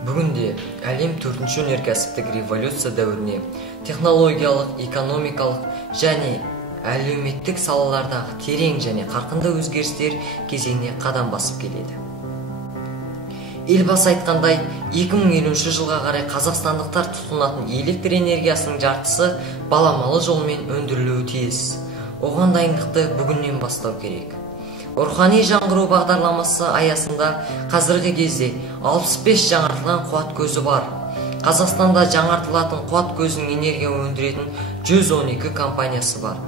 Бүгінде әлем 4-ші өнеркәсіптік революция дәуіріне технологиялық, экономикалық және әлеуметтік салалардағы терең және қарқынды өзгерістер кезеңіне қадам басып келеді. Елбасы айтқандай, 2050 жылға қарай қазақстандықтар тұтынатын электр энергиясының жартысы баламалы жолмен өндірілуі тиіс. Оған дайындықты бүгіннен бастау керек. Рухани жаңғыру бағдарламасы аясында қазіргі кезде 65 жаңартылған қуат көзі бар. Қазақстанда жаңартылатын қуат көзінің энергия өндіретін 112 компаниясы бар.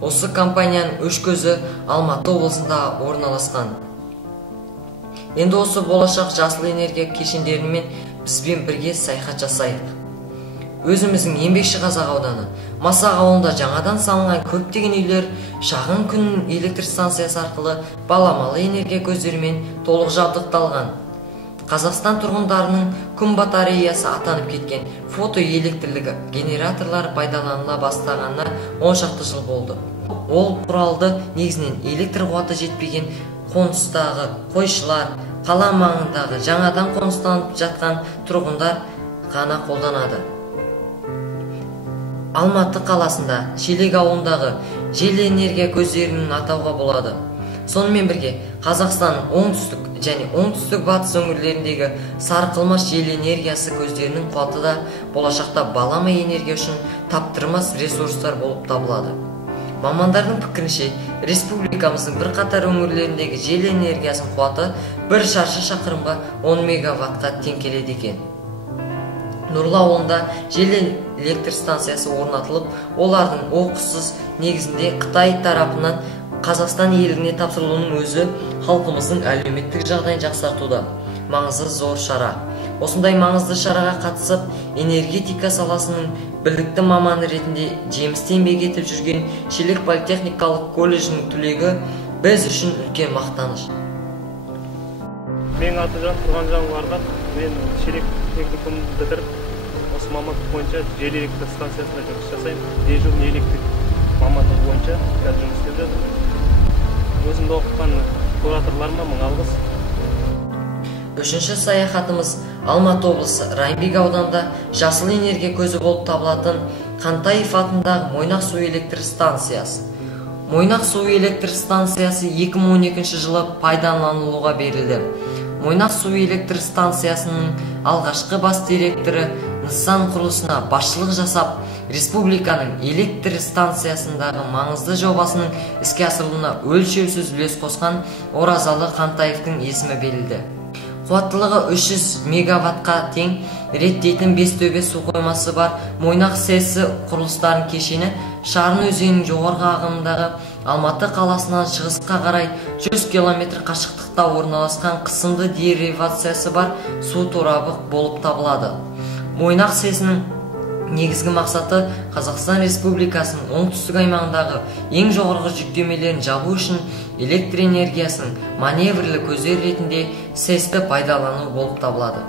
Осы компанияның 3 көзі Алматы облысында орналасқан. Енді осы болашақ жасыл энергия кешендерімен бізбен бірге саяхат жасайық. Өзіміздің еңбекші Қазақ ауданы Масақ ауылында жаңадан салынған көптеген үйлер шағын күн электр станциясы арқылы баламалы энергия көздерімен толық жабдықталған. Қазақстан тұрғындарының күн батареясы атанып кеткен фотоэлектрлік генераторлар пайдаланыла бастағанына 10 шақты жыл болды. Ол құралды негізінен электр қуаты жетпеген қоныстағы қойшылар, қала маңындағы жаңадан қоныстанып жатқан тұрғындар ғана қолданады. Алматы қаласында Шелек ауылындағы жел энергия көздерінің атауға болады. Сонымен бірге Қазақстанның оңтүстік және оңтүстік батыс өңірлеріндегі сарқылмас жел энергиясы көздерінің қуаты да болашақта балама энергия үшін таптырмас ресурстар болып табылады. Мамандардың пікірінше, республикамыздың бірқатар өңірлеріндегі жел энергиясының қуаты 1 шаршы шақырымға 10 мегаваттқа тең келеді екен. Нұрлы ауылында жел электр станциясы орнатылып, олардың оқыссыз негізінде Қытай тарапынан Қазақстан еліне тапсырылуының өзі халқымыздың әлеуметтік жағдайын жақсартуда маңызы зор шара. Осындай маңызды шараға қатысып, энергетика саласының білікті маманы ретінде жемісті еңбек етіп жүрген Шелек политехникалық колледжінің түлегі біз үшін үлкен мақтаныш. Мен аты Тұрған Жаңғарған, мен Шелек техникумды бітіріп, осы мамандық бойынша жел электр станциясында жұмыс жасаймын. Дежурный электрик мамандық бойынша қазір жұмыс істеп жатырмын. Өзімді оқытқан кураторларыма мың алғыс. Үшінші саяхатымыз Алматы облысы Райымбек ауданында жасыл энергия көзі болып табылатын Қантаев атындағы Мойнақ су электр станциясы. Мойнақ су электр станциясы 2012 жылы пайдаланылуға берілді. Мойнақ су электр станциясының алғашқы бас директоры нысан құрылысына басшылық жасап, республиканың электр станциясындағы маңызды жобасының іске асырылуына өлшеусіз үлес қосқан Оразалы Қантаевтың есімі берілді. Қуаттылығы 300 мегаваттқа тең реттейтін Бестөбе су қоймасы бар Мойнақ СЭС құрылыстарын кешені Шарын өзенінің жоғарғы ағымындағы Алматы қаласынан шығысқа қарай 100 км қашықтықта орналасқан қысымды деривациясы бар су торабы болып табылады. Мойнақ СЭС-інің негізгі мақсаты Қазақстан Республикасының оңтүстік аймағындағы ең жоғарғы жүктемелерін жабу үшін электр энергиясының маневрлі көздер ретінде СЭС-ті пайдалану болып табылады.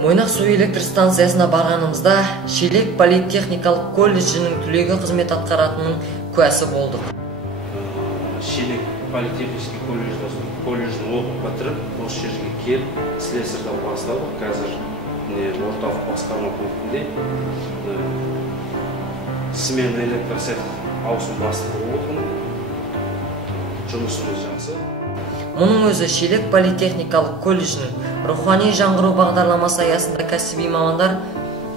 Мойнақ су электр станциясына барғанымызда Шелек политехникалық колледжінің түлегі қызмет атқаратынын куәсі болдық. Шелек политехникалық колледжін оқып бітіріп, осы жерге келіп, слесарьдан бастадық. Қазір орталық басқарма пунктінде сменді электрцех ауысым бастығы болдым. Жұмысымыз жақсы. Мұның өзі Шелек политехникалық колледжінің рухани жаңғыру бағдарламасы аясында кәсіби мамандар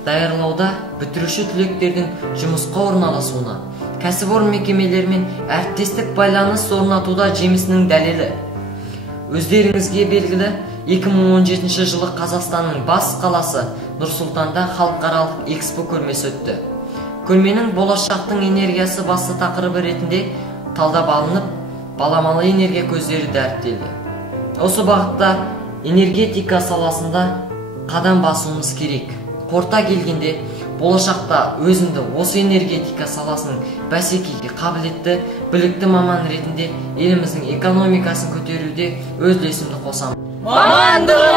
даярлауда бітіруші түлектердің жұмысқа орналасуына, кәсіпорын мекемелерімен әріптестік байланыс орнатуда жемісінің дәлелі. Өздеріңізге белгілі, 2017 жылы Қазақстанның бас қаласы Нұр-Сұлтанда халықаралық экспо көрмесі өтті. Көрменің болашақтың энергиясы басты тақырыбы ретінде талдап алынып, баламалы энергия көздері дәріптелді. Осы бағытта энергетика саласында қадам басуымыз керек. Қорыта келгенде, болашақта өзімді осы энергетика саласының бәсекеге қабілетті, білікті маман ретінде еліміздің экономикасын көтеруде өз үлесімді қосамын. Мамандығы